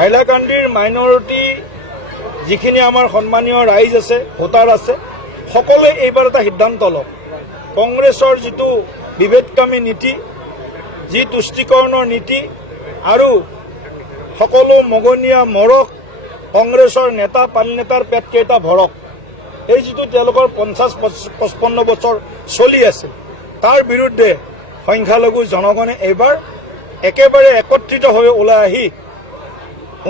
হাইলাকান্দিৰ মাইনৰিটি যিখিনি আমাৰ সন্মানীয় ৰাইজ আছে, ভোটাৰ আছে, সকলোৱে এইবাৰ এটা সিদ্ধান্ত লওক। কংগ্ৰেছৰ যিটো বিভেদকামী নীতি, যি তুষ্টিকৰণৰ নীতি আৰু সকলো মগনীয়া মৰক, কংগ্ৰেছৰ নেতা পাল নেতাৰ পেটকেইটা ভৰক, এই যিটো তেওঁলোকৰ 50-55 বছৰ চলি আছে, তাৰ বিৰুদ্ধে সংখ্যালঘু জনগণে এইবাৰ একেবাৰে একত্ৰিত হৈ ওলাই আহি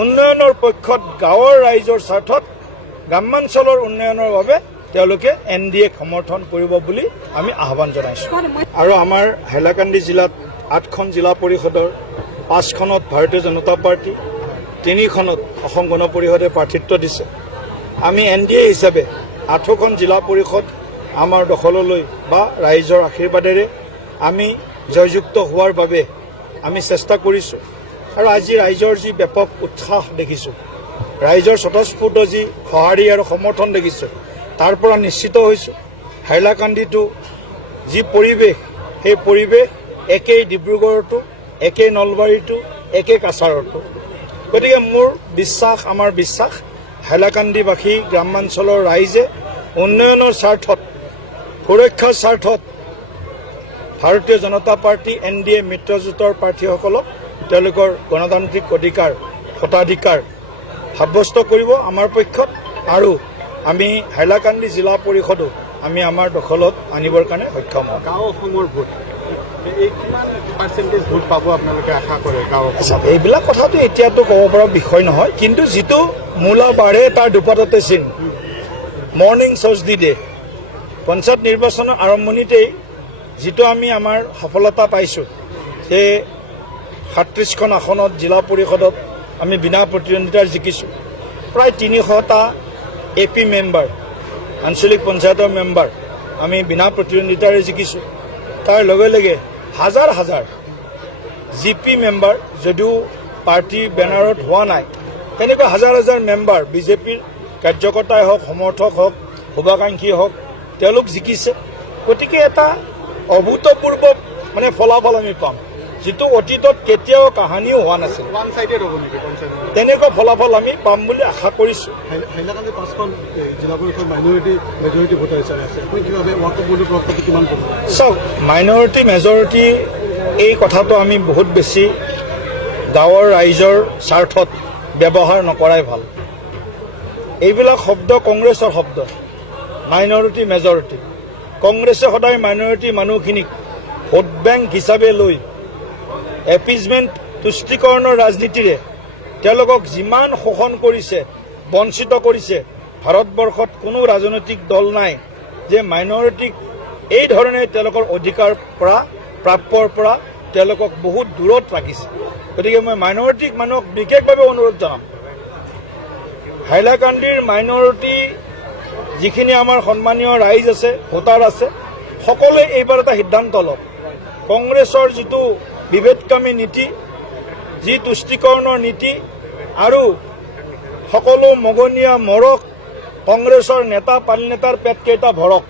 উন্নয়নৰ পক্ষত, গাঁৱৰ ৰাইজৰ স্বাৰ্থত, গ্ৰামাঞ্চলৰ উন্নয়নৰ বাবে তেওঁলোকে NDAক সমৰ্থন কৰিব বুলি আমি আহ্বান জনাইছোঁ। আৰু আমাৰ হাইলাকান্দি জিলাত 8খন জিলা পৰিষদৰ 5খনত ভাৰতীয় জনতা পাৰ্টি, 3খনত অসম গণ পৰিষদে প্ৰাৰ্থিত্ব দিছে। আমি NDA হিচাপে 8খন জিলা পৰিষদ আমাৰ দখললৈ বা ৰাইজৰ আশীৰ্বাদেৰে আমি জয়যুক্ত হোৱাৰ বাবে আমি চেষ্টা কৰিছোঁ। আৰু আজি ৰাইজৰ যি ব্যাপক উৎসাহ দেখিছোঁ, ৰাইজৰ স্বতঃস্ফূৰ্ত যি সঁহাৰি আৰু সমৰ্থন দেখিছোঁ, তাৰ পৰা নিশ্চিত হৈছোঁ হাইলাকান্দিটো যি পৰিৱেশ, সেই পৰিৱেশ একেই ডিব্ৰুগড়তো, একেই নলবাৰীতো, একেই কাছাৰতো। গতিকে মোৰ বিশ্বাস, আমাৰ বিশ্বাস, হাইলাকান্দিবাসী গ্ৰামাঞ্চলৰ ৰাইজে উন্নয়নৰ স্বাৰ্থত, সুৰক্ষাৰ স্বাৰ্থত ভাৰতীয় জনতা পাৰ্টি, NDA মিত্ৰজোঁটৰ প্ৰাৰ্থীসকলক তেওঁলোকৰ গণতান্ত্ৰিক অধিকাৰ, ভোটাধিকাৰ সাব্যস্ত কৰিব আমাৰ পক্ষত। আৰু আমি হাইলাকান্দি জিলা পৰিষদো আমি আমাৰ দখলত আনিবৰ কাৰণে সক্ষম হওঁ। গাঁও অসমৰ ভোট কিমান পাৰ্চেণ্টেজ ভোট পাব আপোনালোকে আশা কৰে? এইবিলাক কথাটো এতিয়াতো ক'ব পৰা বিষয় নহয়, কিন্তু যিটো মূলা বাঢ়ে তাৰ দুপাততে চিন, মৰ্ণিং চ'চ দি দিয়ে। পঞ্চায়ত নিৰ্বাচনৰ আৰম্ভণিতেই যিটো আমি আমাৰ সফলতা পাইছোঁ, সেই 37খন আসনত জিলা পৰিষদত আমি বিনা প্ৰতিদ্বন্দ্বিতাৰ জিকিছোঁ। প্ৰায় 300টা AP মেম্বাৰ, আঞ্চলিক পঞ্চায়তৰ মেম্বাৰ আমি বিনা প্ৰতিদ্বন্দ্বিতাৰে জিকিছোঁ। তাৰ লগে লগে হাজাৰ হাজাৰ GP মেম্বাৰ, যদিও পাৰ্টীৰ বেনাৰত হোৱা নাই, তেনেকুৱা হাজাৰ হাজাৰ মেম্বাৰ BJPৰ কাৰ্যকৰ্তাই হওক, সমৰ্থক হওক, শুভাকাংক্ষী হওক, তেওঁলোক জিকিছে। গতিকে এটা অভূতপূৰ্ব ফলাফল আমি পাম, যিটো অতীতত কেতিয়াও কাহানিও হোৱা নাছিল। তেনেকুৱা ফলাফল আমি পাম বুলি আশা কৰিছোঁ। হাইলাকান্দি 5খন জিলা পৰিষদ মেজৰিটি ভোটাৰ হিচাপে আছে, কিমান? চাওক, মাইনৰিটি মেজৰিটি এই কথাটো আমি বহুত বেছি গাঁৱৰ ৰাইজৰ স্বাৰ্থত ব্যৱহাৰ নকৰাই ভাল। এইবিলাক শব্দ কংগ্ৰেছৰ শব্দ, মাইনৰিটি মেজৰিটি। কংগ্ৰেছে সদায় মাইনৰিটি মানুহখিনিক ভোট বেংক হিচাপে লৈ এপিজমেণ্ট, তুষ্টিকৰণৰ ৰাজনীতিৰে তেওঁলোকক যিমান শোষণ কৰিছে, বঞ্চিত কৰিছে, ভাৰতবৰ্ষত কোনো ৰাজনৈতিক দল নাই যে মাইনৰিটিক এই ধৰণে তেওঁলোকৰ অধিকাৰ পৰা, প্ৰাপ্যৰ পৰা তেওঁলোকক বহুত দূৰত ৰাখিছে। গতিকে মই মাইনৰিটিক মানুহক বিশেষভাৱে অনুৰোধ জনাম, হাইলাকান্দিৰ মাইনৰিটি যিখিনি আমাৰ সন্মানীয় ৰাইজ আছে, ভোটাৰ আছে, সকলোৱে এইবাৰ এটা সিদ্ধান্ত লওক। কংগ্ৰেছৰ যিটো বিভেদকামী নীতি, যি তুষ্টিকৰণৰ নীতি আৰু সকলো মগনীয়া মৰক, কংগ্ৰেছৰ নেতা পাল নেতাৰ পেটকেইটা ভৰক,